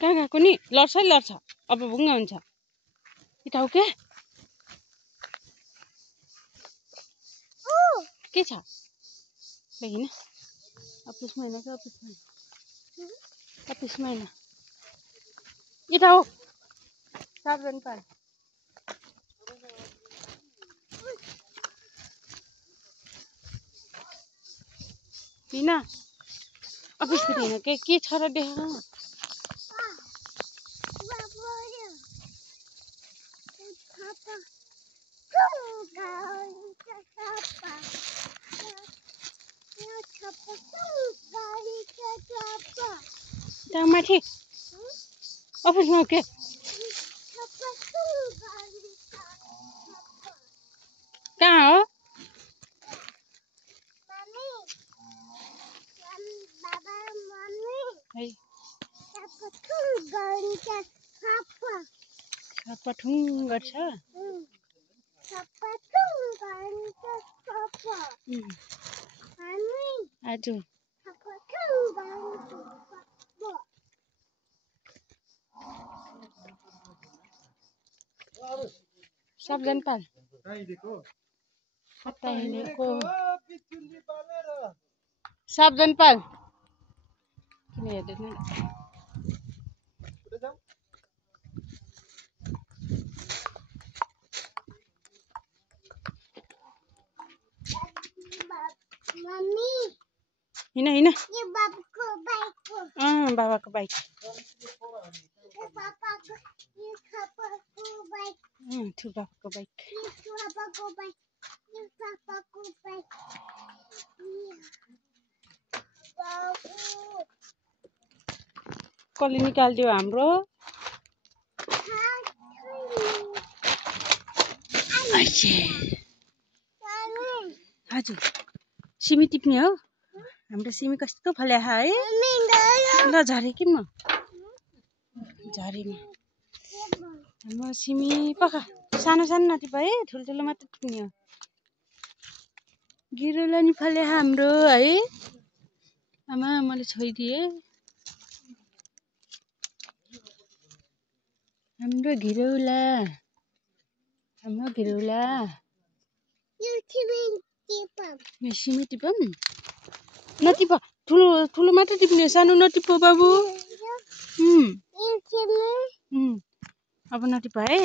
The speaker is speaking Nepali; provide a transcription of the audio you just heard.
कहाँ गएको नि लड्छ लड्छ अब भुङ्गा हुन्छ यता हो के छ देखिन अफिसमा हैन कि अफिसमा हैन यता हो सावधान पार किन अफिसतिर हैन के छ र देखाउन त्यहाँ माथि अफिसमा के कहाँ हो छपठुङ गर्छ आज सावधान पार सावधान पार किन हेर्दैन हिँड हिँड बाबाको बाइक ठु बाबाको बाइक कसले निकालिदियो हाम्रो हजुर सिमी टिप्ने हो हाम्रो सिमी कस्तो फल्या है ल झरे कि म झरे म हाम्रो सिमी पखा सानो सानो नटिप है ठुल्ठुलो मात्र टिप्ने हो गिरोला नि फल्या हाम्रो है आमा मैले छोइदिए हाम्रो घिरौला सिमी टिपम नटिप ठुलो ठुलो मात्र टिप्ने सानो नटिप बाबु अब नटिप है